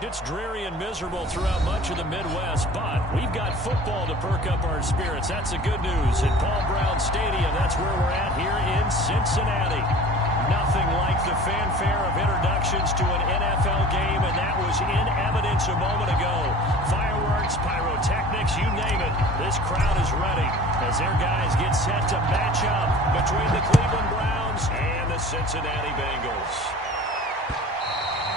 It's dreary and miserable throughout much of the Midwest, but we've got football to perk up our spirits. That's the good news. At Paul Brown Stadium, that's where we're at here in Cincinnati. Nothing like the fanfare of introductions to an NFL game, and that was in evidence a moment ago. Fireworks, pyrotechnics, you name it. This crowd is ready as their guys get set to match up between the Cleveland Browns and the Cincinnati Bengals.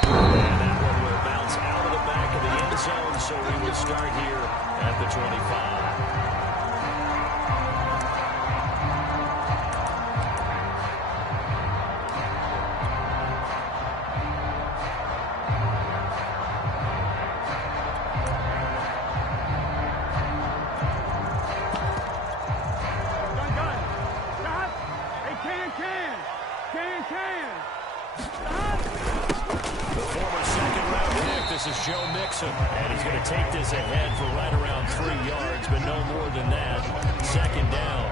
And that one will bounce out of the back of the end zone, so we will start here at the 25. And he's going to take this ahead for right around 3 yards, but no more than that. Second down.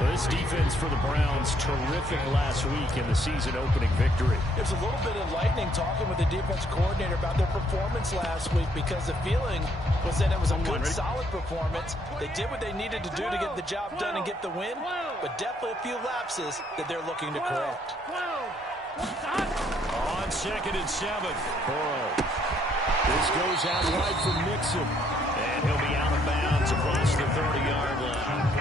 Well, this defense for the Browns, terrific last week in the season-opening victory. It's a little bit enlightening talking with the defense coordinator about their performance last week, because the feeling was that it was a good, solid performance. They did what they needed to do to get the job done and get the win, but definitely a few lapses that they're looking to correct. On 2nd and 7, Burrow. This goes out wide for Mixon, and he'll be out of bounds across the 30-yard line.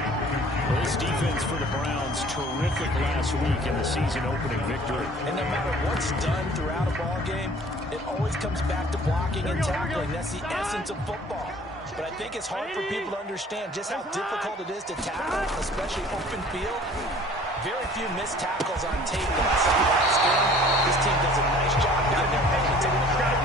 Well, this defense for the Browns, terrific last week in the season-opening victory. And no matter what's done throughout a ball game, it always comes back to blocking and tackling. That's the essence of football. But I think it's hard for people to understand just how difficult it is to tackle, especially open field. Very few missed tackles on tape that I saw last game. This team does a nice job getting their opponents in the crowd.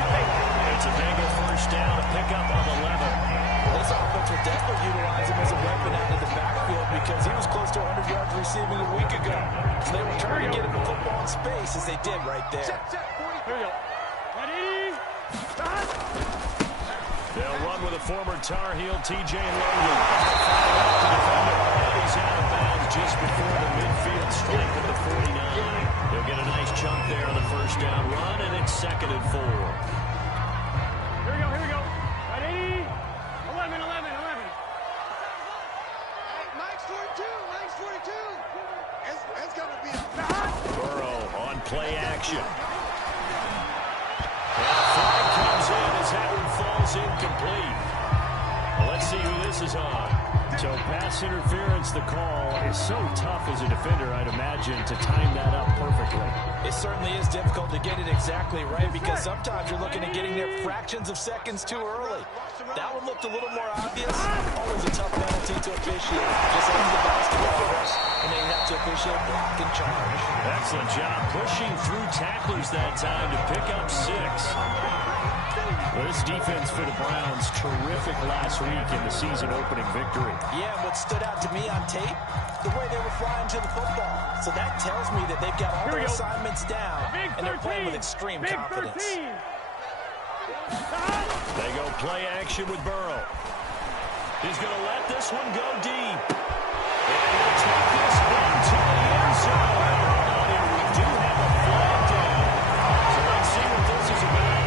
It's a Bengal first down to pick up on 11. Well, this offense will definitely utilize him as a weapon out of the backfield, because he was close to 100 yards receiving a week ago. So they were trying to get him the football in space, as they did right there. Here we go. Ready? Start. They'll run with a former Tar Heel, T.J. Logan. And he's out of bounds just before the midfield stripe at the 49. They'll get a nice chunk there on the first down run, and it's 2nd and 4. Here we go. Ready? 11. Mike's 42. It's going to be a... Burrow on play action. And a flag comes in as that one falls incomplete. Let's see who this is on. So pass interference, the call is so tough as a defender, I'd imagine, to time that up perfectly. It certainly is difficult to get it exactly right, because sometimes you're looking at getting there fractions of seconds too early. That one looked a little more obvious. Always a tough penalty to officiate. Just like the basketball refs, and they have to officiate block and charge. Excellent job pushing through tacklers that time to pick up 6. Well, this defense for the Browns, terrific last week in the season-opening victory. Yeah, what stood out to me on tape, the way they were flying to the football. So that tells me that they've got all their assignments down, and they're playing with extreme confidence. They go play action with Burrow. He's going to let this one go deep. And he'll take this one to the end zone. And we do have a flag down. So let's see what this is about.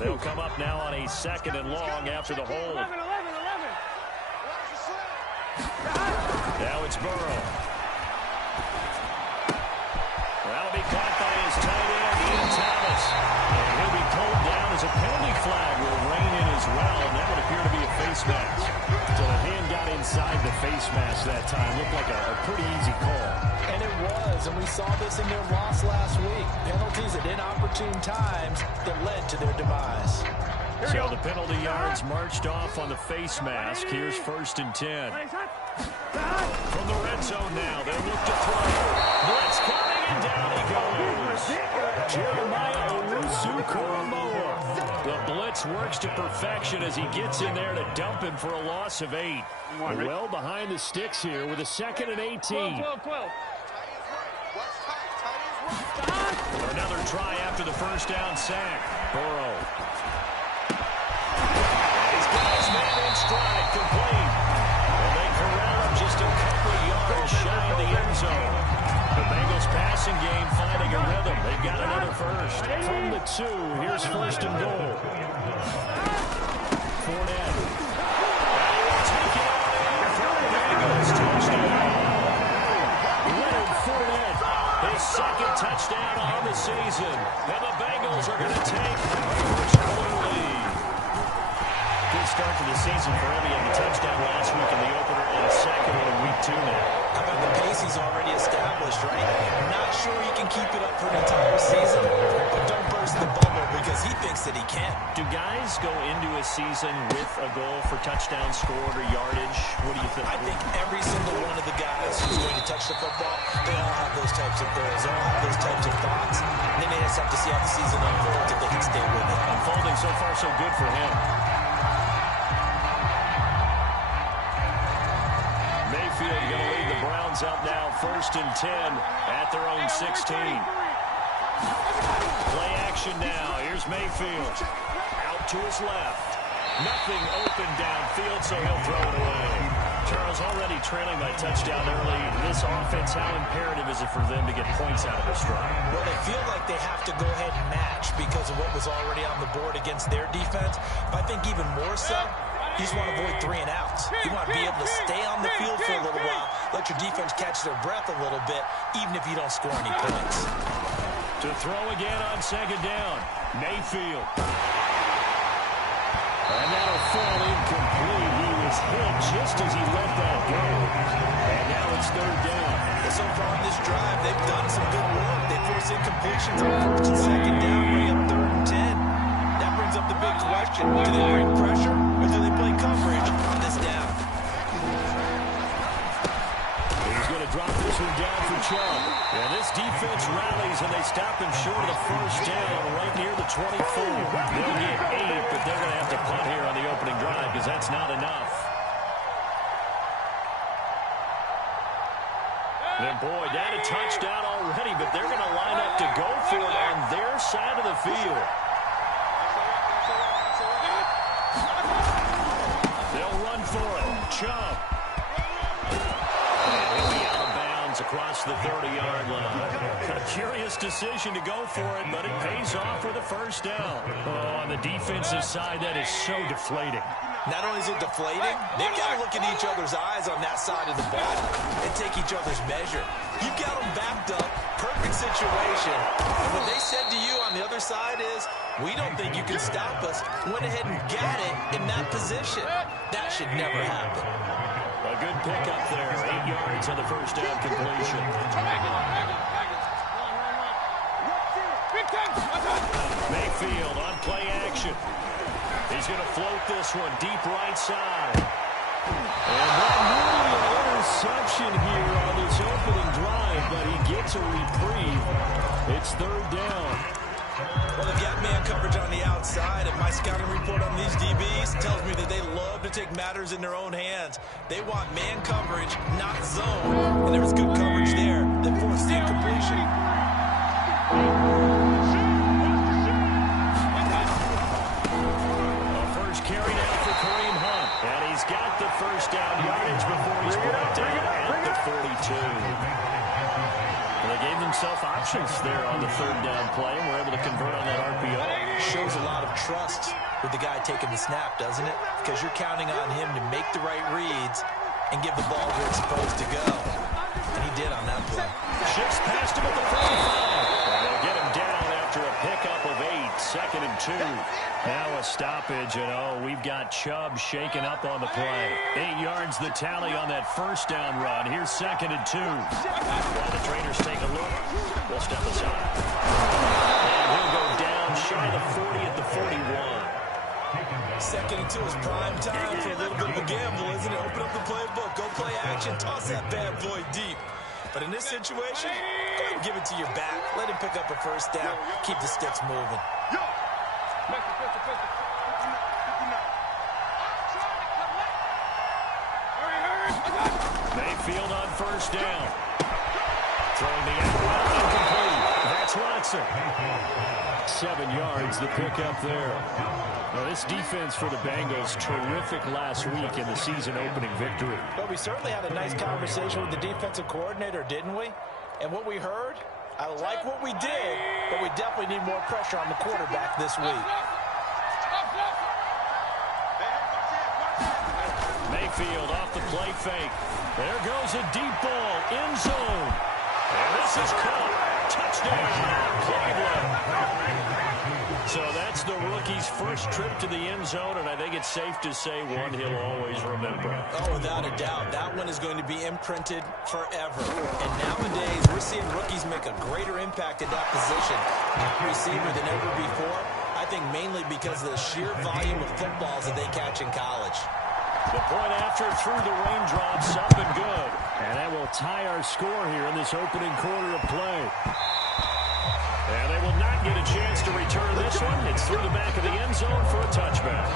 They'll come up now on a 2nd and long after the hold. 11. Now it's Burrow. That'll be caught by his tight end, Ian Thomas. And he'll be pulled down as a penalty flag will rein in as well. And that would appear to be a face mask. So the hand got inside the face mask that time. Looked like a pretty easy call. And it was, and we saw this in their loss last week. Penalties at inopportune times that led to their demise. So the penalty yards marched off on the face mask. Here's 1st and 10. From the red zone now, they look to throw. Blitz coming, and down he goes. Jeremiah Owusu-Koramoah. The blitz works to perfection as he gets in there to dump him for a loss of 8. Well behind the sticks here with a 2nd and 18. 12. Another try after the first down sack. Burrow. He's got his man in stride, complete. And they corral him just a couple of yards shy of the end zone. The Bengals passing game finding a rhythm. They've got another first. From the 2, here's 1st and goal. Fournette. Take it out there for the Bengals. Touchdown. Leonard Fournette. His 2nd touchdown on the season. And the Bengals are going to take a first quarter lead. Good start to the season for him. He had the touchdown last week in the opener and a 2nd one in week 2 now. How about the pace he's already established, right? Not sure he can keep it up for an entire season, but don't burst the bubble because he thinks that he can. Do guys go into a season with a goal for touchdowns scored or yardage? What do you think? I think every single one of the guys who's going to touch the football, they all have those types of goals. They all have those types of thoughts. And then they just have to see how the season unfolds if they can stay with it. Unfolding so far so good for him. Mayfield going to lead the Browns up now, 1st and 10 at their own 16. Play action now. Here's Mayfield. Out to his left. Nothing open downfield, so he'll throw it away. Charles, already trailing by touchdown early. This offense, how imperative is it for them to get points out of this drive? Well, they feel like they have to go ahead and match because of what was already on the board against their defense. But I think even more so, you just want to avoid 3 and outs. You want to be able to stay on the field for a little while, let your defense catch their breath a little bit, even if you don't score any points. To throw again on 2nd down, Mayfield. And that'll fall incomplete. He was hit just as he let that go. And now it's 3rd down. Well, so far on this drive, they've done some good work. They force incompletions on 1st and 2nd down, bring up 3rd and 10. That brings up the big question. Do they bring pressure or do they play coverage on this down? He's going to drop this one down for Chubb. And this defense rallies and they stop him short of the first down right near the 24. They'll get 8, but they're going to have to punt here on the opening drive because that's not enough. And boy, that a touchdown already, but they're going to line up to go for it on their side of the field. They'll run for it. Chubb. And he'll be out of bounds across the 30-yard line. A curious decision to go for it, but it pays off with a first down. Oh, on the defensive side, that is so deflating. Not only is it deflating, they've got to look in each other's eyes on that side of the ball and take each other's measure. You've got them backed up, perfect situation. And what they said to you on the other side is, we don't think you can stop us. Went ahead and got it in that position. That should never happen. A good pickup there, 8 yards on the first down completion. Mayfield on play action. He's going to float this one deep right side. And not really an interception here on this opening drive, but he gets a reprieve. It's 3rd down. Well, they've got man coverage on the outside, and my scouting report on these DBs tells me that they love to take matters in their own hands. They want man coverage, not zone, and there was good coverage there that forced the incompletion. Carry now for Kareem Hunt. And he's got the first down yardage before he's brought down at the 42. Well, they gave themselves options there on the 3rd down play and were able to convert on that RPO. Shows a lot of trust with the guy taking the snap, doesn't it? Because you're counting on him to make the right reads and give the ball where it's supposed to go. And he did on that play. Shifts past him at the 45. And they'll get him down after a pickup of 8. 2nd and 2. Now a stoppage, and we've got Chubb shaken up on the play. 8 yards the tally on that first down run. Here's 2nd and 2. While the trainers take a look, we'll step aside. And he'll go down shy of the 40 at the 41. 2nd and 2 is prime time for a little bit of a gamble, isn't it? Open up the playbook, go play action, toss that bad boy deep. But in this situation, go ahead and give it to your back. Let him pick up a first down. Keep the sticks moving. Mayfield on first down. Throwing the out incomplete. That's Watson. 7 yards, the pickup there. Well, this defense for the Bengals, terrific last week in the season-opening victory. But we certainly had a nice conversation with the defensive coordinator, didn't we? And what we heard, I like what we did, but we definitely need more pressure on the quarterback this week. Mayfield off the play fake. There goes a deep ball, end zone. And this is caught. Touchdown, Cleveland. So that's the rookie's first trip to the end zone, and I think it's safe to say one he'll always remember. Oh, without a doubt. That one is going to be imprinted forever. And nowadays, we're seeing rookies make a greater impact at that position, receiver than ever before. I think mainly because of the sheer volume of footballs that they catch in college. The point after through the raindrops, up and good. And that will tie our score here in this opening quarter of play. And they will not get a chance to return this one. It's through the back of the end zone for a touchback.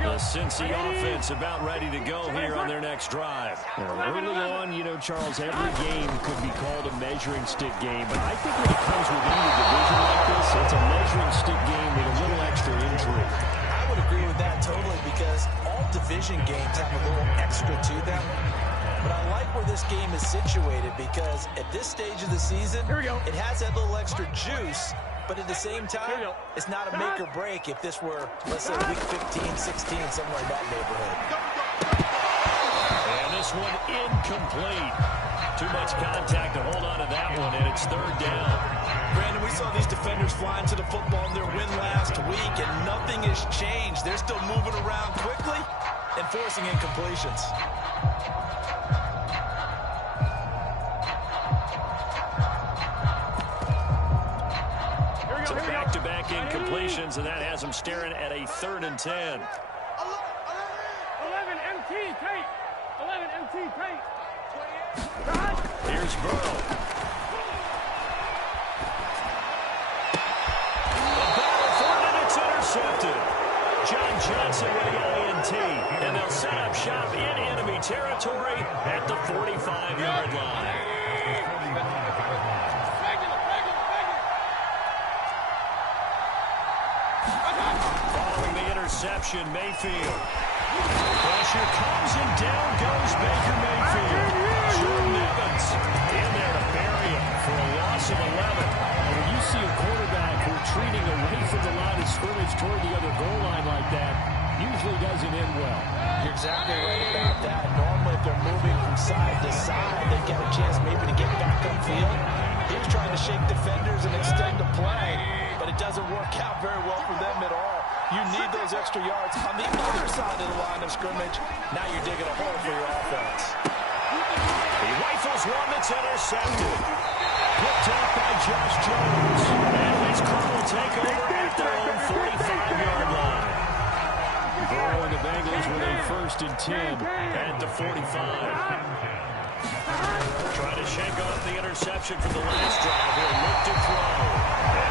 The Cincy offense about ready to go here on their next drive. Early on, you know, Charles, every game could be called a measuring stick game. But I think when it comes within the division like this, it's a measuring stick game with a little extra intrigue. I would agree with that totally because all division games have a little extra to them. But I like where this game is situated because at this stage of the season, it has that little extra juice. But at the same time, it's not a make or break if this were, let's say, week 15, 16, somewhere in that neighborhood. And this one incomplete. Too much contact to hold on to that one, and it's third down. Brandon, we saw these defenders flying to the football in their win last week, and nothing has changed. They're still moving around quickly and forcing incompletions. So back-to-back incompletions, and that has them staring at a 3rd and 10. 11 MT, Kate. 11 MT, Kate. Here's Burrow. The battle for it, and it's intercepted. John Johnson with the INT, and they'll set up shop in enemy territory at the 45-yard line. Following the interception, Mayfield. Pressure comes and down goes Baker Mayfield. Jordan Evans in there to bury him for a loss of 11. When you see a quarterback retreating away from the line of scrimmage toward the other goal line like that, usually doesn't end well. You're exactly right about that. Normally, if they're moving from side to side, they get a chance maybe to get back upfield. He was trying to shake defenders and extend the play, but it doesn't work out very well for them at all. You need those extra yards on the other side of the line of scrimmage. Now you're digging a hole for your offense. He rifles one that's intercepted. Picked off by Josh Jones. And his crew will take over at their own 45-yard line. Burrow and the Bengals with a 1st and 10 at the 45. Trying to shake off the interception from the last drive. He'll look to throw.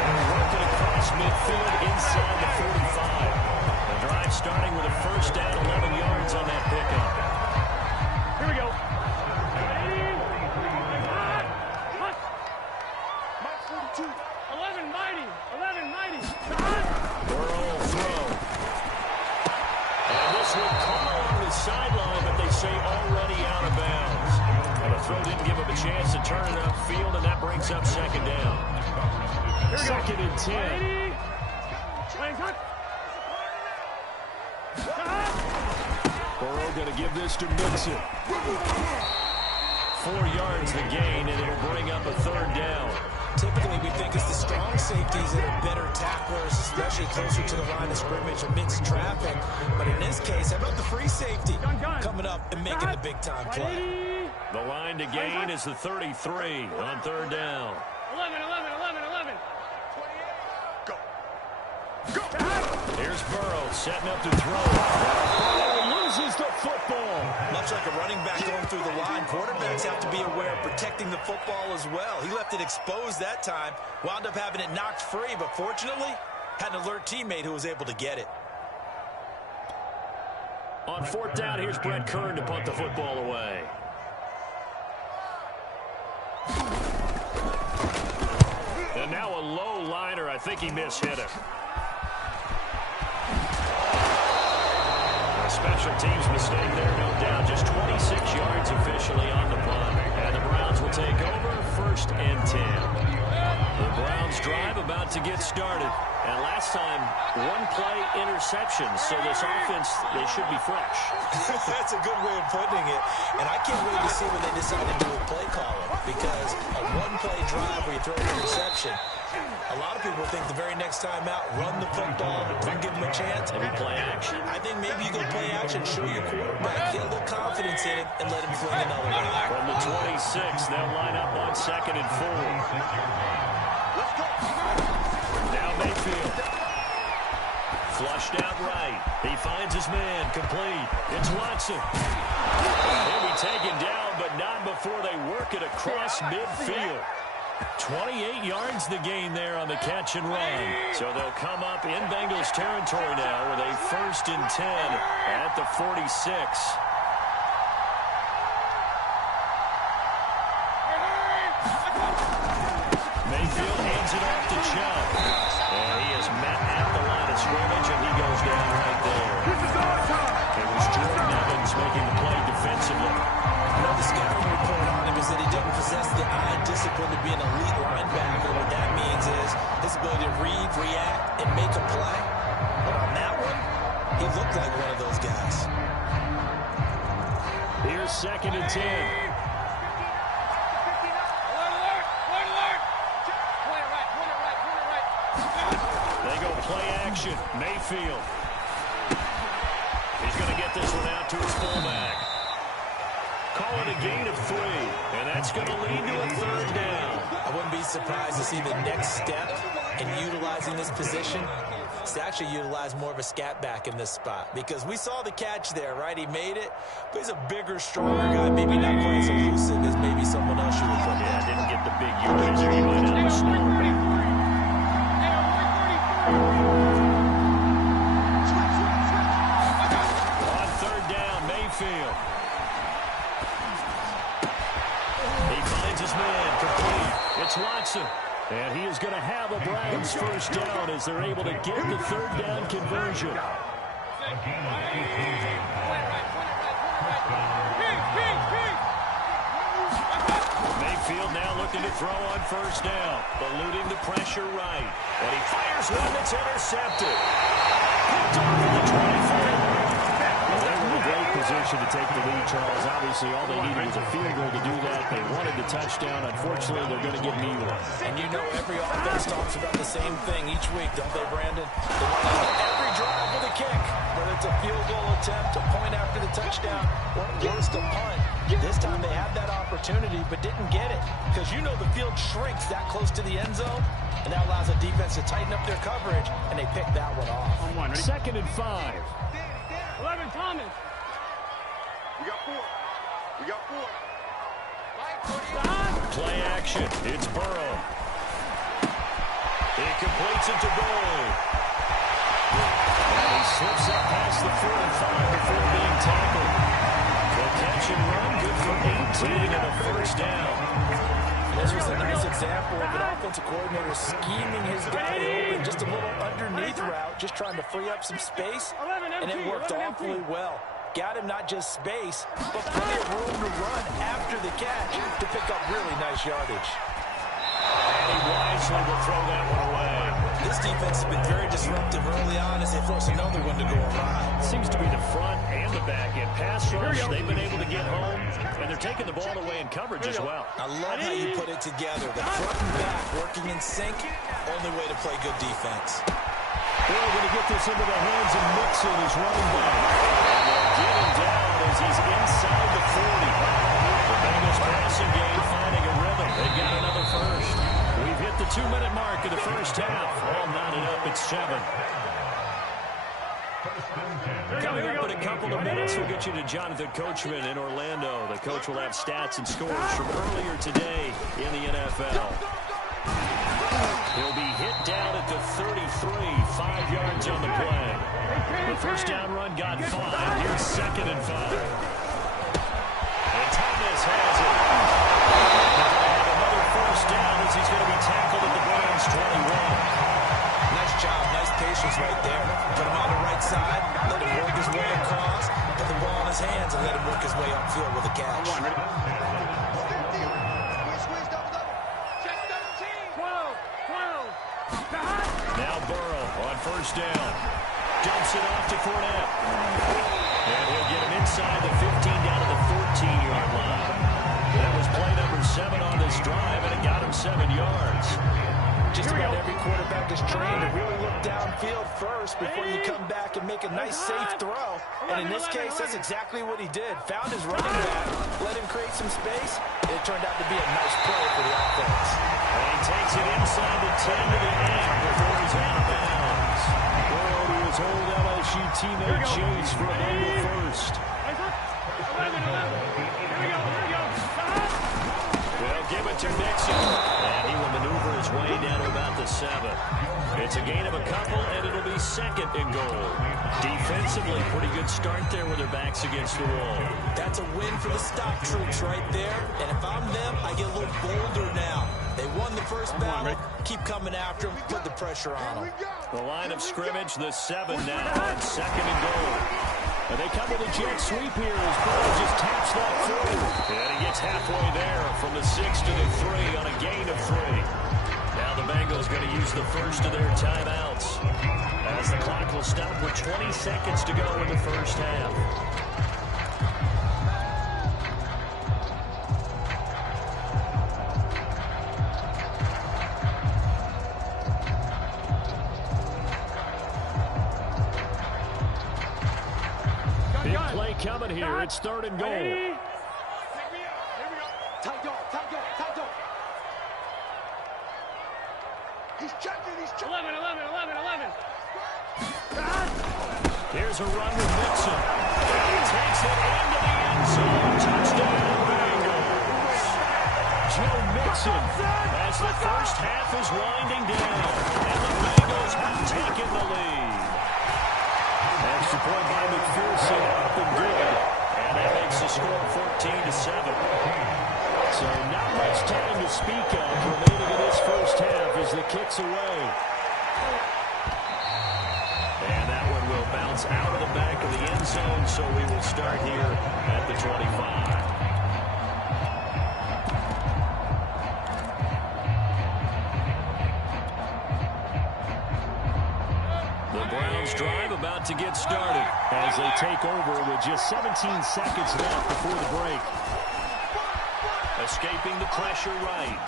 And we're working across midfield inside the 45. The drive starting with a 1st down, 11 yards on that pickup. Here we go. 11 mighty. 11 mighty. Burrow will throw. And this will call on the sideline, but they say already out of bounds. And the throw didn't give him a chance to turn it upfield, and that brings up 2nd down. 2nd and 10. Burrow going to give this to Mixon. 4 yards the gain, and it'll bring up a 3rd down. Typically, we think it's the strong safeties that are better tacklers, especially closer to the line of scrimmage amidst traffic. But in this case, how about the free safety coming up and making the big-time play? The line to gain is the 33 on 3rd down. 11, 11, 11, 11. Here's Burrow setting up to throw. loses the football. Much like a running back going through the line, quarterbacks have to be aware of protecting the football as well. He left it exposed that time, wound up having it knocked free, but fortunately, had an alert teammate who was able to get it. On fourth down, here's Brett Kern to punt the football away. And now a low liner. I think he mishit it. A special teams mistake there, no doubt. Just 26 yards officially on the punt. And the Browns will take over, 1st and 10. The Browns drive about to get started. And last time, one play interception. So this offense, they should be fresh. That's a good way of putting it. And I can't wait to see what they decide to do with play calling. Because a one-play drive where you throw an interception, a lot of people think the very next time out, run the football, don't give them a chance. Maybe play action. I think maybe you go play action, show your quarterback, get a little confidence in him, and let him fling another one. From the 26, they'll line up on 2nd and 4. Now Mayfield. Flushed out right. He finds his man. Complete. It's Watson. He'll be taken down, but not before they work it across midfield. 28 yards the gain there on the catch and run. So they'll come up in Bengals territory now with a 1st and 10 at the 46. Mayfield hands it off to Chubb. And he is met at the line of scrimmage, and he goes down right there. It was Jordan Evans making the play defensively. The scouting report on him is that he doesn't possess the eye discipline to be an elite linebacker. What that means is his ability to read, react, and make a play. But on that one, he looked like one of those guys. Here's 2nd and 10. They go play action. Mayfield. He's going to get this one out to his fullback. Call it a gain of 3, and that's going to lead to a 3rd down. I wouldn't be surprised to see the next step in utilizing this position. It's actually utilize more of a scat back in this spot because we saw the catch there, right? He made it, but he's a bigger, stronger guy, maybe not quite as elusive as maybe someone else you would put there. Didn't get the big yardage there. He might have a smaller back. On 3rd down, Mayfield. Man complete. It's Watson. And he is going to have a Browns 1st down as they're able to get the 3rd down conversion. Mayfield now looking to throw on 1st down. Eluding the pressure right. And he fires one that's intercepted. Picked off at the 24. They were in a great position to take the lead, Charles. Obviously, all they needed was a field goal to do that. They wanted the touchdown. Unfortunately, they're going to get neither. And you know every offense talks about the same thing each week, don't they, Brandon? They want to hit every drive with a kick, whether it's a field goal attempt, a point after the touchdown, or worse, a punt. This time they had that opportunity but didn't get it because you know the field shrinks that close to the end zone, and that allows the defense to tighten up their coverage, and they picked that one off. 2nd and 5. 11, Thomas. We got 4. We got 4. Play action. It's Burrow. He completes it to goal. And he slips up past the 45 before being tackled. The catch and run, good for 18 and a 1st down. This was a nice example of an offensive coordinator scheming his guy open, just a little underneath route, just trying to free up some space, and it worked awfully well. Got him not just space, but plenty of room to run after the catch to pick up really nice yardage. And he wisely will throw that one away. This defense has been very disruptive early on as they force another one to go awry. Seems to be the front and the back end. Pass rush, they've been able to get home, and they're taking the ball away in coverage as well. I love how you put it together. The front and back working in sync, only way to play good defense. They're going to get this into the hands of Mixon as running back. And they'll get him down as he's inside the 40. The Bengals passing game finding a rhythm. They've got another 1st. We've hit the 2-minute mark of the 1st half. All knotted up at 7. Coming up in a couple of minutes, we'll get you to Jonathan Coachman in Orlando. The coach will have stats and scores from earlier today in the NFL. He'll be hit down at the 33, 5 yards on the play. The first down run got 5. Here's 2nd and 5. And Thomas has it. They're going to have another first down as he's going to be tackled at the Browns 21. Nice job, nice patience right there. Put him on the right side, let him work his way across, put the ball in his hands, and let him work his way upfield with a catch. Now Burrow on first down. Dumps it off to Fournette. And he'll get him inside the 15 down to the 14-yard line. That was play number 7 on this drive, and it got him 7 yards. Just about every quarterback is trained to really look downfield first before you come back and make a nice, safe throw. And in this case, that's exactly what he did. Found his running back, let him create some space, and it turned out to be a nice play for the offense. And he takes it inside the 10 to the 8 before he's out of bounds. Burrow to his old LSU teammate Chase for a Bengal first. 11. Here we go. They'll give it to Mixon. And he will maneuver his way down to about the 7. It's a gain of a couple, and it'll be 2nd and goal. Defensively, pretty good start there with their backs against the wall. That's a win for the stock troops right there. And if I'm them, I get a little bolder now. They won the first battle. Keep coming after them. Put the pressure on them. The line of scrimmage, the 7 now, and 2nd and goal. And they come with a jet sweep here as Burrow just taps that through. And he gets halfway there from the 6 to the 3 on a gain of 3. Now the Bengals going to use the first of their timeouts as the clock will stop with 20 seconds to go in the first half. Big play coming here. It's 3rd and goal. Here we go. Tight dog. He's checking. 11. Here's a run with Mixon. He takes it into the end zone. Touchdown, Bengals. Joe Mixon as the first half is winding down. And the Bengals have taken the lead. Extra point by McPherson, up and good. And that makes the score 14-7. So not much time to speak of remaining in this first half as the kick's away. And that one will bounce out of the back of the end zone, so we will start here at the 25. The Browns drive about to get started as they take over with just 17 seconds left before the break. Escaping the pressure right.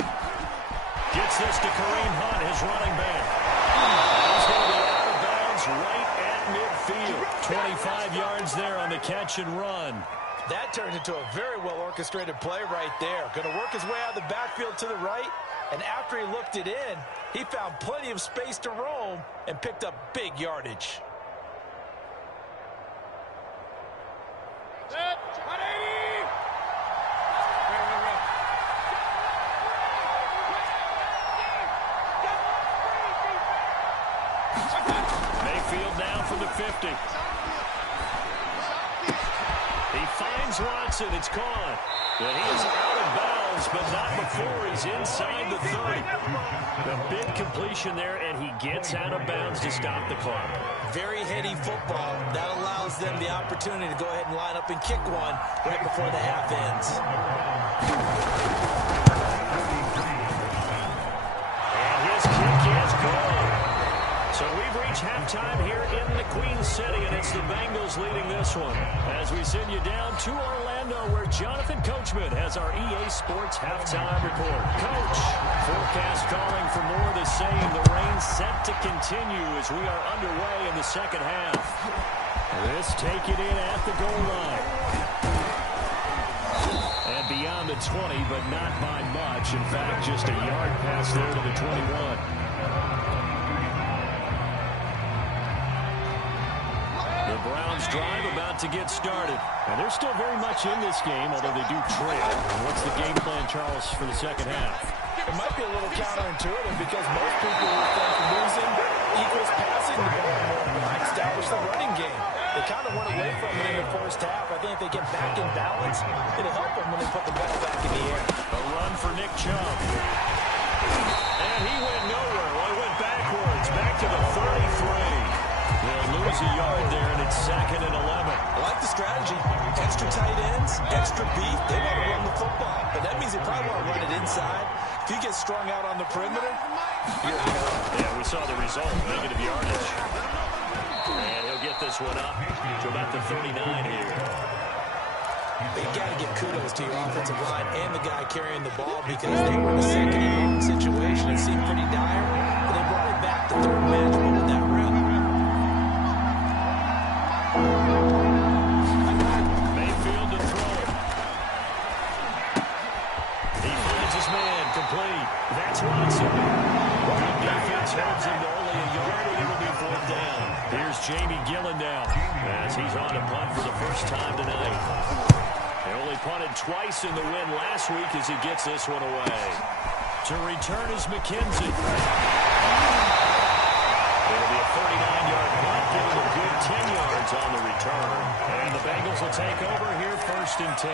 Gets this to Kareem Hunt, his running back. He's going to be out of bounds right at midfield. 25 yards there on the catch and run. That turned into a very well-orchestrated play right there. Going to work his way out of the backfield to the right. And after he looked it in, he found plenty of space to roam and picked up big yardage. Set. 180. Mayfield now from the 50. He finds Watson. It's caught. And he is out of bounds, but not before he's inside the 30. The big completion there, and he gets out of bounds to stop the clock. Very heady football. That allows them the opportunity to go ahead and line up and kick one right before the half ends. And his kick is good. So we've reached halftime here in the Queen City, and it's the Bengals leading this one. As we send you down to Orlando, where Jonathan Coachman has our EA Sports halftime report. Coach, forecast calling for more of the same. The rain set to continue as we are underway in the second half. This take it in at the goal line. And beyond the 20, but not by much. In fact, just a yard pass there to the 21. Browns drive about to get started. And they're still very much in this game, although they do trail. And what's the game plan, Charles, for the second half? It might be a little counterintuitive because most people would think losing equals passing the ball more. Establish the running game. They kind of went away from it in the first half. I think if they get back in balance, it'll help them when they put the ball back in the air. A run for Nick Chubb. And he went nowhere. Well, he went backwards, back to the 33. They'll lose a yard there, and it's 2nd and 11. I like the strategy. Extra tight ends, extra beef. They want to run the football, but that means they probably want to run it inside. If he gets strung out on the perimeter, you're good. Yeah, we saw the result, negative yardage. And he'll get this one up to about the 39 here. But you got to give kudos to your offensive line and the guy carrying the ball because they were in a 2nd and long situation. It seemed pretty dire, but they brought it back to 3rd management with that run. Mayfield to throw it. He finds his man complete. That's Watson. Good defense holds him to only a yard, and it'll be 4th down. Here's Jamie Gillen now as he's on a punt for the first time tonight. They only punted twice in the win last week as he gets this one away. To return is McKenzie. It'll be a 39-yard punt, giving a good 10 yards on the return. And the Bengals will take over here 1st and 10.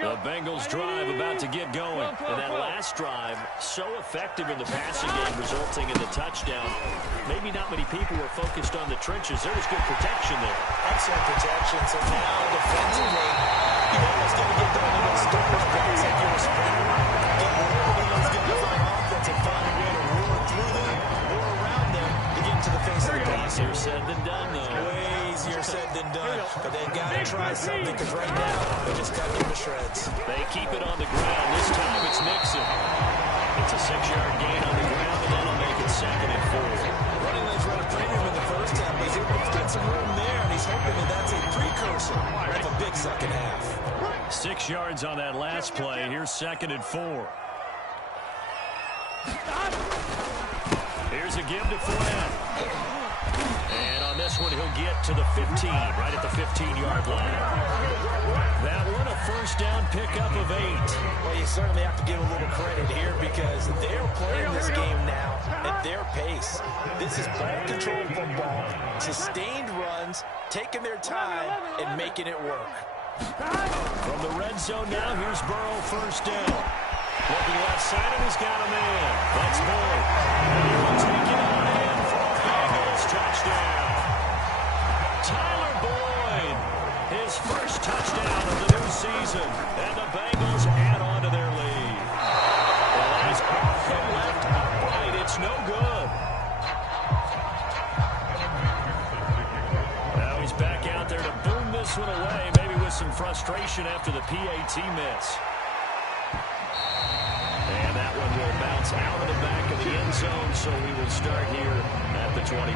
The Bengals drive about to get going. And that last drive, so effective in the passing game, resulting in the touchdown. Maybe not many people were focused on the trenches. There was good protection there. Excellent protection. So now defensively, you almost got to get down to those starters, guys, like you're a sprinter. Get rid of those guys on offense and find a way to roar through them or around them to get into the face of the pass. Easier said than done, though. Way easier said than done. But they've got to try something because right now they're just cutting them to shreds. They keep it on the ground. This time it's Nixon. It's a 6-yard gain on the ground, and that'll make it 2nd and 4. Running lanes run a premium in the first half. He's able to get some room there, and he's hoping that that's a precursor of a big second half. 6 yards on that last play. Here's 2nd and 4. Here's a give to Fournette. And on this one, he'll get to the 15, right at the 15-yard line. That one, a 1st down pickup of 8. Well, you certainly have to give a little credit here because they're playing this game now at their pace. This is ball-controlled football, sustained runs, taking their time, and making it work. From the red zone now, here's Burrow, 1st down. Looking left side, and he's got a man. That's Boyd. And he will take it on in for a Bengals touchdown. Tyler Boyd, his first touchdown of the new season. And the Bengals add on to their lead. Well, he's off the left upright. It's no good. Now he's back out there to boom this one away, maybe with some frustration after the PAT miss. And that one will bounce out of the back of the end zone, so we will start here at the 25.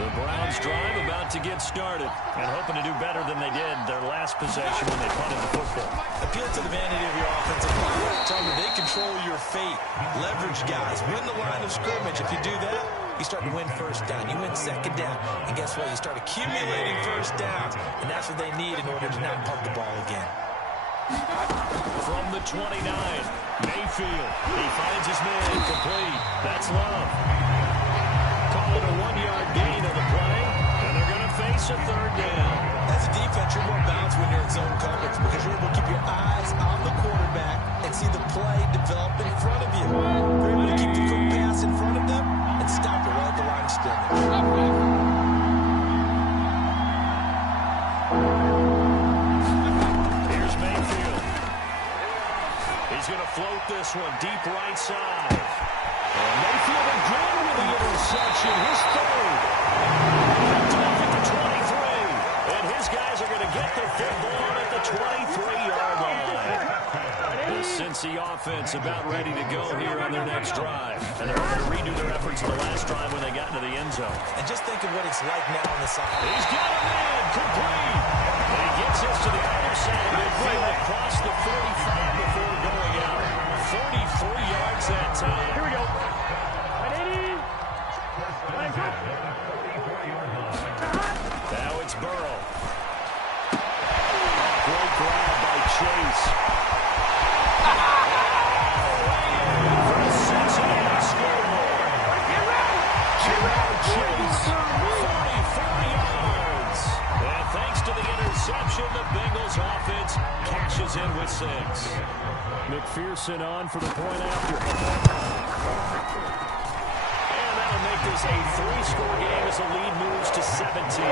The Browns drive about to get started and hoping to do better than they did their last possession when they punted the football. Appeal to the vanity of your offensive line. Tell them they control your fate. Leverage guys. Win the line of scrimmage. If you do that, you start to win 1st down. You win 2nd down. And guess what? You start accumulating 1st downs. And that's what they need in order to not punt the ball again. From the 29, Mayfield. He finds his man complete. That's Love. Call it a 1-yard gain on the play, and they're going to face a 3rd down. As a defense, you're more balanced when you're in zone coverage because you're able to keep your eyes on the quarterback and see the play develop in front of you. You're able to keep the quick pass in front of them and stop it right at the line of scrimmage. He's going to float this one deep right side. And Mayfield again with the interception. His 3rd. Off at the 23. And his guys are going to get the football at the 23-yard line. The Cincy offense offense about ready to go here on their next drive. And they're going to redo their efforts in the last drive when they got into the end zone. And just think of what it's like now on the side. He's got him in, complete. And he gets us to the other side of midfield across the 45 before going out. 44 yards that time. Here we go. Now it's Burrow. Great grab by Chase. For a Cincinnati scoreboard. Chase, 44 yards. And thanks to the interception, the Bengals offense cashes in with 6. McPherson on for the point after. And that'll make this a 3-score game as the lead moves to 17.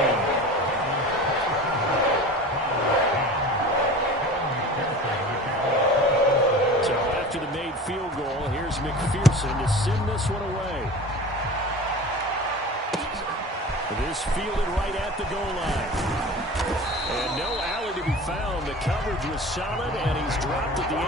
To the made field goal. Here's McPherson to send this one away. It is fielded right at the goal line. And no alley to be found. The coverage was solid, and he's dropped at the 18.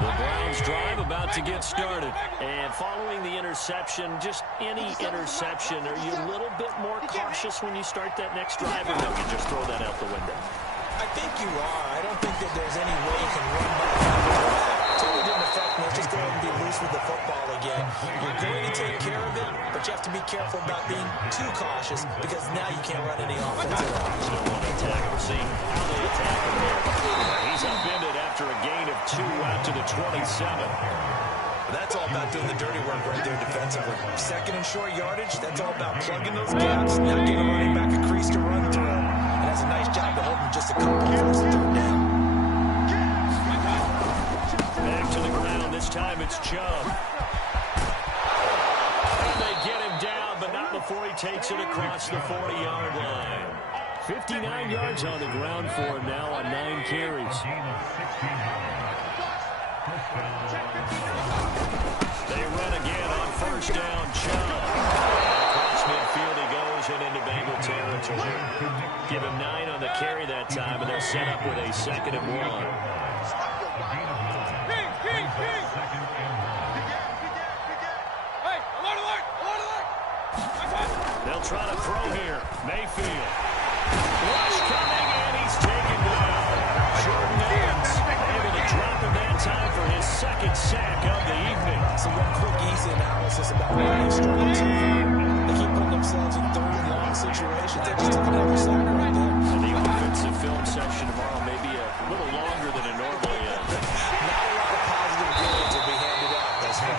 The Browns drive about to get started. And following the interception, just any interception, are you a little bit more cautious when you start that next drive, or no, you just throw that out the window? I think you are. I don't think that there's any way you can run back after that. Totally didn't affect me. Let's just go ahead and be loose with the football again. You're going to take care of it, but you have to be careful about being too cautious because now you can't run any offense at all. So on attack, we're seeing how they attack him there. He's upended after a gain of 2 out to the 27. That's all about doing the dirty work right there defensively. Second and short yardage, that's all about plugging those gaps, not giving running back a crease to run through. And that's a nice job to hold him just a couple of first and third down. Back to the ground. This time it's Chubb. And they get him down, but not before he takes it across the 40-yard line. 59 yards on the ground for him now on 9 carries. They run again on first down. Chubb. Across midfield he goes and into Bengal territory. Give him 9 on the carry that time, and they'll set up with a 2nd and 1. They'll try to throw here. Mayfield. Rush coming, and he's taken down. Jordan Evans able to drop him that time for his 2nd sack of the evening. Some one quick, easy analysis about where they struggle to. They keep putting themselves in 3rd and long situations. They just took another sack right there. And the offensive film section tomorrow may be a little longer than it normally is. Not a lot of positive grades will be handed out thus far.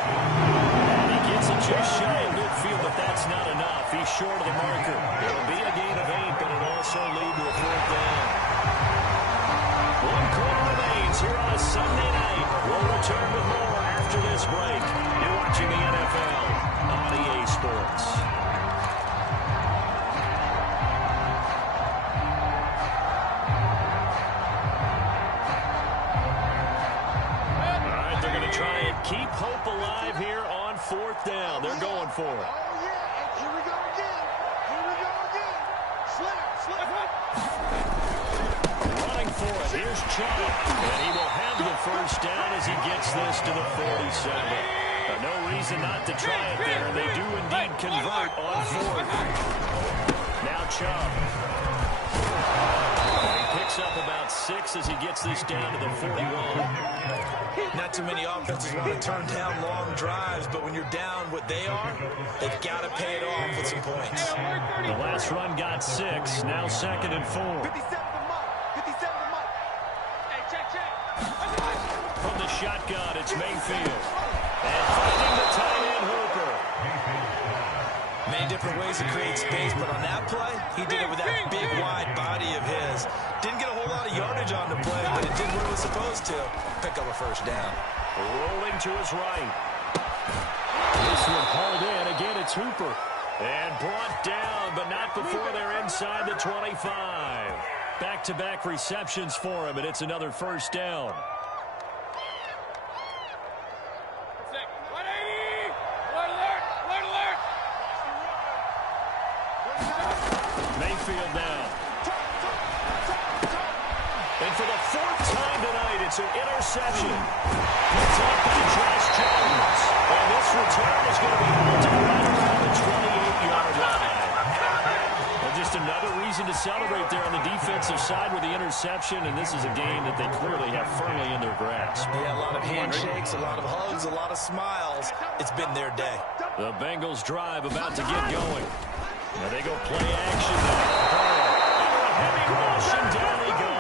He gets it just shy of midfield, but that's not enough. He's short of the marker. It'll be a gain of 8, but it'll also lead to a 4th down. 1 quarter remains here on a Sunday night. We'll return with more after this break. You're watching the NFL on EA Sports. All right, they're going to try and keep hope alive here on 4th down. They're going for it. Running for it. Here's Chubb. And he will have the first down as he gets this to the 47. No reason not to try it there. And they do indeed convert on 4th. Now Chubb. He picks up about 6 as he gets this down to the 41. Not too many offenses want to turn down long drives, but when you're down what they are, they've got to pay it off with some points. The last run got 6. Now 2nd and 4. 57 to Mike. 57 to Mike. Hey, check. From the shotgun, it's Mayfield. And finding the tight end Hooper. Many different ways to create space, but on that play, he did it with that big, wide body of his. Didn't get a whole lot of yardage on the play, but it did what it was supposed to. Pick up a first down. Rolling to his right. This one hauled in. Again, it's Hooper. And brought down, but not before they're inside the 25. Back-to-back receptions for him, and it's another first down. Mayfield now. It's an interception. It's up by Josh Jones. And this return is going to be halted right around the 28-yard line. Well, just another reason to celebrate there on the defensive side with the interception, and this is a game that they clearly have firmly in their grasp. Yeah, a lot of handshakes, a lot of hugs, a lot of smiles. It's been their day. The Bengals drive about to get going. Now they go play action now. Heavy rush, and down he goes.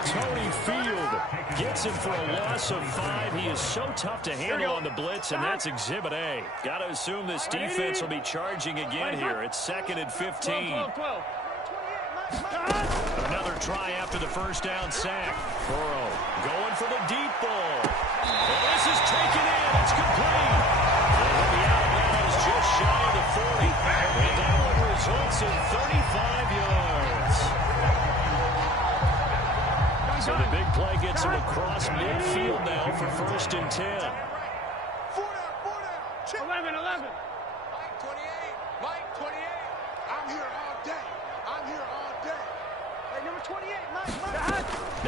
Tony Field gets him for a loss of 5. He is so tough to handle on the blitz, and that's Exhibit A. Got to assume this defense will be charging again here. It's 2nd and 15. Another try after the first down sack. Burrow going for the deep ball. And this is taken in. It's complete. They'll be out of bounds just shy of the 40. And that one results in 35 yards. So the big play gets him across midfield now for 1st and 10. 11. 11. Mike 28. Mike 28. I'm here all day. I'm here all day. Hey, number 28, Mike.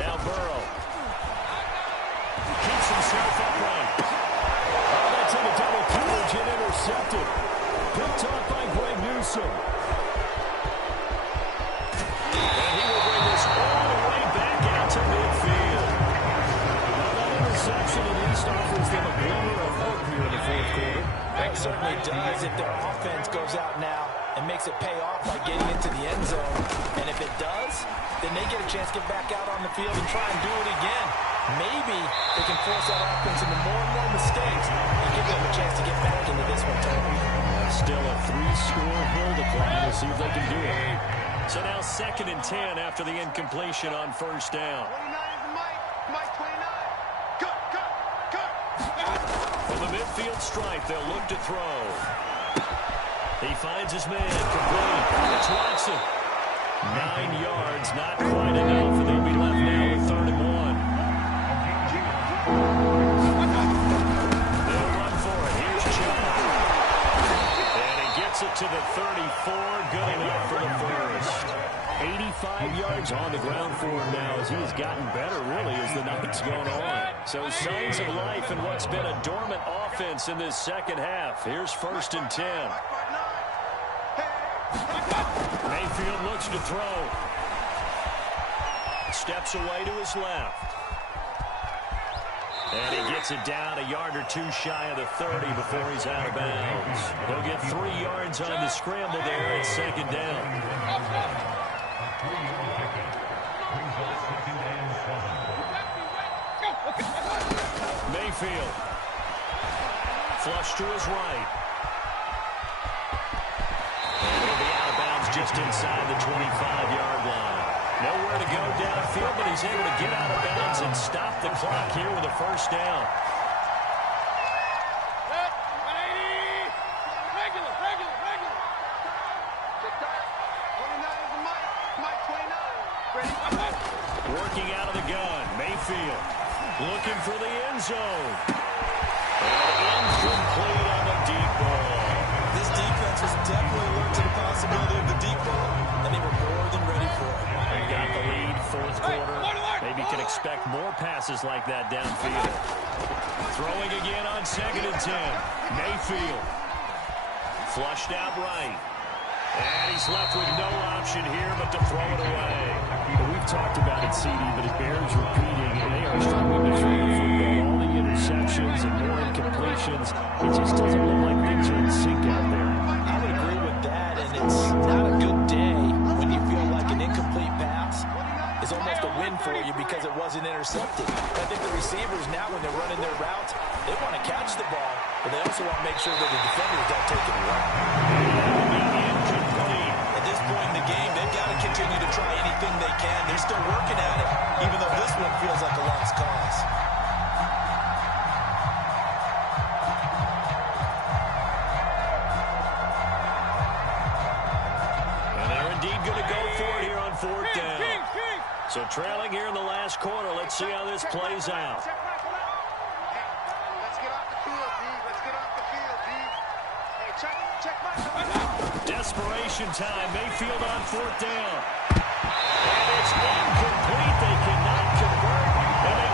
Now Burrow keeps himself upright. Oh, that's in a double coverage and intercepted. Picked off by Greg Newsome. And he will bring this all the way back out to midfield. Now that interception at least offers them a glimmer of hope here in the 4th quarter. That certainly does if their offense goes out now and makes it pay off by getting into the end zone. And if it does, then they get a chance to get back out on the field and try and do it again. Maybe they can force that offense into more and more mistakes and give them a chance to get back into this one, Tony. Still a 3-score hill to climb. We'll see if they can do it. So now 2nd and 10 after the incompletion on 1st down. 29 is Mike. Mike 29. Cut. From the midfield stripe, they'll look to throw. He finds his man, complete. It's Watson. 9 yards, not quite enough, and they'll be left now with 3rd and 1. They'll run for it. Here's Chubb. And he gets it to the 34. Good enough for the first. 85 yards on the ground for him now as he's gotten better, really, as the night's gone on. So signs of life in what's been a dormant offense in this second half. Here's 1st and 10. Mayfield looks to throw. Steps away to his left. And he gets it down a yard or 2 shy of the 30 before he's out of bounds. He'll get 3 yards on the scramble there at 2nd down. Mayfield. Flush to his right. And he'll be out of bounds just inside the 25-yard line. Nowhere to go downfield, but he's able to get out of bounds and stop the clock here with a 1st down. Working out of the gun, Mayfield looking for the end zone. And incomplete on the deep ball. This defense was definitely alert to the possibility of the deep ball, and they were more than ready for it. They got the lead, 4th quarter. Maybe can expect more passes like that downfield. Throwing again on 2nd and 10. Mayfield. Flushed out right. And he's left with no option here but to throw it away. Well, we've talked about it, CD, but it bears repeating. And they are struggling to throw the football. All the interceptions and more incompletions. It just doesn't look like things are in sync out there. I would agree with that, and it's not a good day when you feel like an incomplete pass is almost a win for you because it wasn't intercepted. I think the receivers now, when they're running their routes, they want to catch the ball, but they also want to make sure that the defenders don't take it away. At this point in the game, they've got to continue to try anything they can. They're still working at it, even though this one feels like a lost cause. And they're indeed going to go for it here on 4th down. So trailing here in the last quarter. Let's see how this plays out. Let's get off the field, D. Let's get off the field, D. Hey, check my... Desperation time. Mayfield on 4th down. And it's incomplete. They cannot convert. And they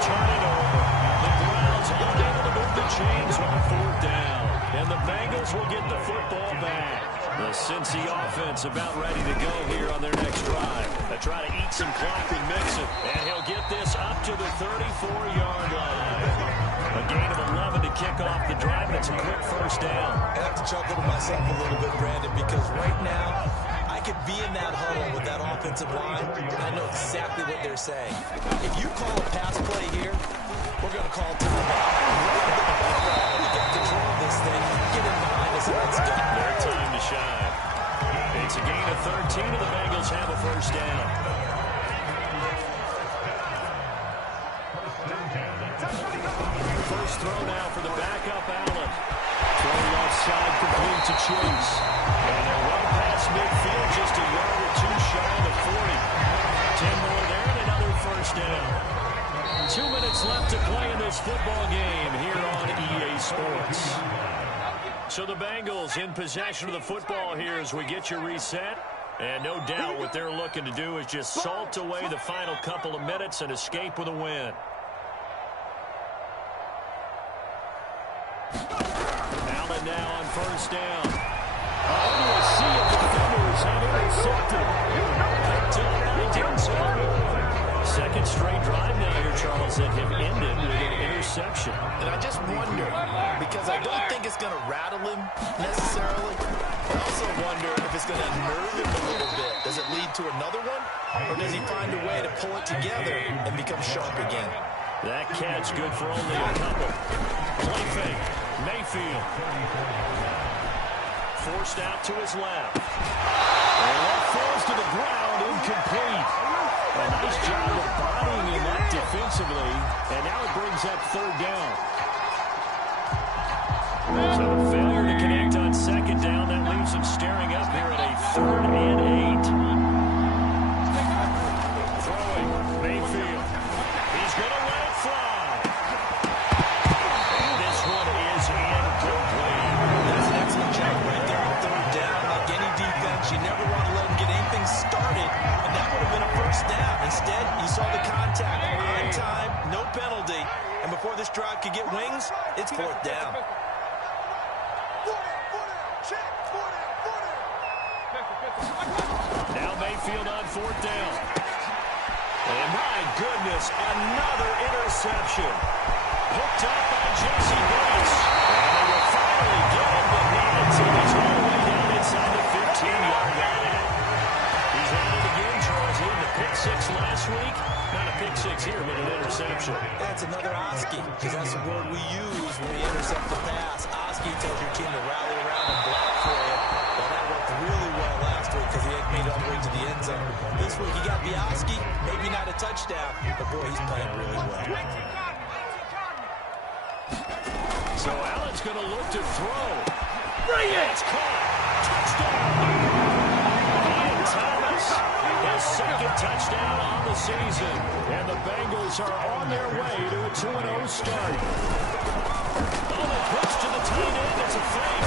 Bengals will get the football back. The Cincy offense about ready to go here on their next drive. They try to eat some clock with Mixon, and he'll get this up to the 34-yard line. A gain of 11 to kick off the drive, and it's a quick first down. I have to chuckle to myself a little bit, Brandon, because right now I could be in that huddle with that offensive line, and I know exactly what they're saying. If you call a pass play here, we're going to call timeout. We got control of this thing. Get in behind us and let's go. Their time to shine. It's a gain of 13, and the Bengals have a first down. First throw now for the backup Allen. Throw left side complete to Chase. And they'll run past midfield just a yard or two shy of the 40. 10 more there and another first down. 2 minutes left to play in this football game here on EA Sports. So the Bengals in possession of the football here as we get you reset. And no doubt what they're looking to do is just salt away the final couple of minutes and escape with a win. Allen now on first down. Only a sea of defenders have intercepted. Picked up by Denzel. Second straight drive now here, Charles, that have ended with an interception. And I just wonder, because I don't think it's going to rattle him necessarily. I also wonder if it's going to nerve him a little bit. Does it lead to another one? Or does he find a way to pull it together and become sharp again? That catch good for only a couple. Play fake. Mayfield. Forced out to his left. And that falls to the ground, incomplete. A nice job of bodying him up defensively. And now it brings up third down. So a failure to connect on second down. That leaves him staring up here at a 3rd and 8. Throwing. Mayfield. He's going to let it fly. And this one is incomplete. That's an excellent job right there on third down. Like any defense, you never want to let them get anything started, and that would have been a first down. Instead, you saw the contact on time, no penalty, and before this drive could get wings, it's fourth down. Now Mayfield on fourth down. And my goodness, another interception. Hooked up by J.C. Bates. And they will finally get him, but not until he's all the way down inside the 15-yard line. He's had it again, Charles. He had the pick six last week. Not a pick six here, but an interception. That's another Oski, because that's the word we use when we intercept the pass. Oski tells your team to rally around and block for you. Well, that worked really well last week because he had made it all the way to the end zone. This week he got the Oski, maybe not a touchdown, but boy, he's playing really well. So Allen's going to look to throw. Bring it! It's caught. Touchdown! Ian Thomas, his second touchdown on the season. And the Bengals are on their way to a 2-0 start. Oh, they pitch to the tight end. It's a fake.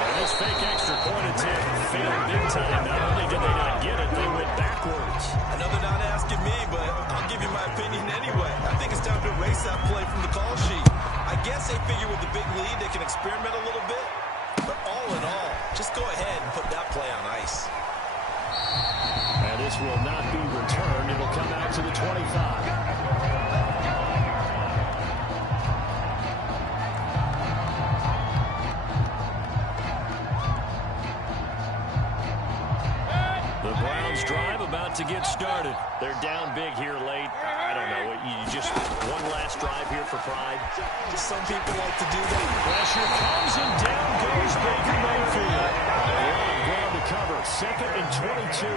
And this fake extra point attempt failed big time. Not only did they not get it, they went backwards. I know they're not asking me, but I'll give you my opinion anyway. I think it's time to erase that play from the call sheet. I guess they figure with the big lead they can experiment a little bit. But all in all, just go ahead and put that play on ice. And this will not be returned. It will come out to the 25. The Browns drive about to get started. They're down big here late. I don't know. You just one last drive here for pride. Some people like to do that. Pressure comes and down goes Baker Mayfield. Long ground to cover. 2nd and 22.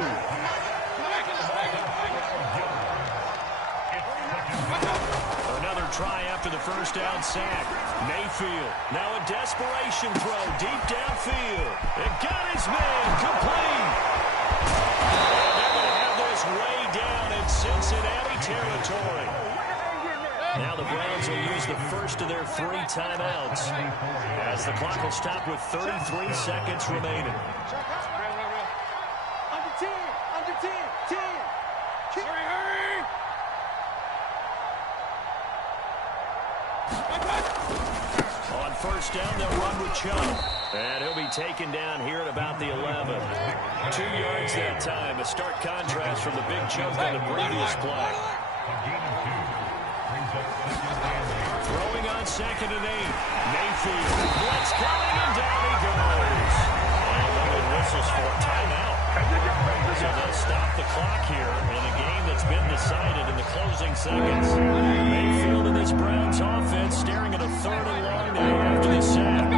Another try after the first down sack. Mayfield now a desperation throw deep downfield. It got his man complete. And they're going to have this way down in Cincinnati territory. Now the Browns will use the first of their 3 timeouts as the clock will stop with 33 seconds remaining. Under 10, 10. Hurry! On first first down. They'll run with Chubb. And he'll be taken down here at about the 11. 2 yards that time. A stark contrast from the big chunk on the previous play. Throwing on 2nd and 8. Mayfield. Blitz coming, and down he goes. And one whistles for a timeout. So they'll stop the clock here in a game that's been decided in the closing seconds. Mayfield and this Browns offense staring at a 3rd and long now after the sack.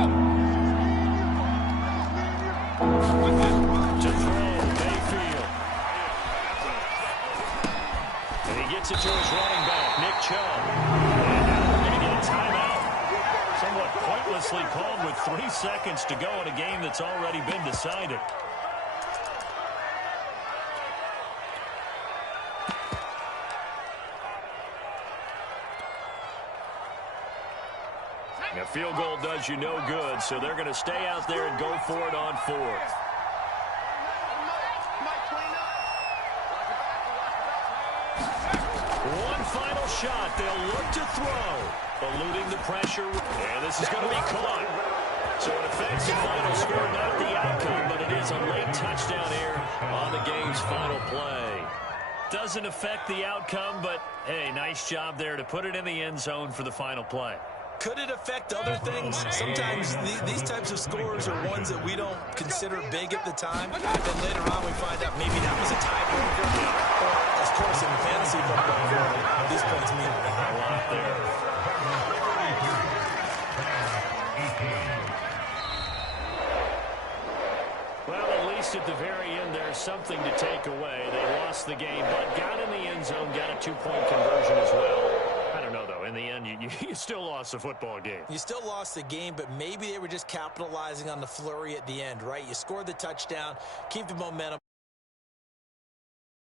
To throw, Mayfield. And he gets it to his running back, Nick Chubb. And now we're going to get a timeout. Somewhat pointlessly called with 3 seconds to go in a game that's already been decided. A field goal does you no good, so they're going to stay out there and go for it on 4th. One final shot. They'll look to throw. Eluding the pressure. And this is going to be caught. So in effect, the final score, not the outcome, but it is a late touchdown here on the game's final play. Doesn't affect the outcome, but, hey, nice job there to put it in the end zone for the final play. Could it affect other things? Sometimes these types of scores are ones that we don't consider big at the time. And then later on we find out maybe that was a tiebreaker. Or, of course, in fantasy football, these points mean a lot there. Well, at least at the very end, there's something to take away. They lost the game, but got in the end zone, got a 2-point conversion as well. I don't know, though. In the end, you still lost the football game. You still lost the game, but maybe they were just capitalizing on the flurry at the end, right? You scored the touchdown, keep the momentum.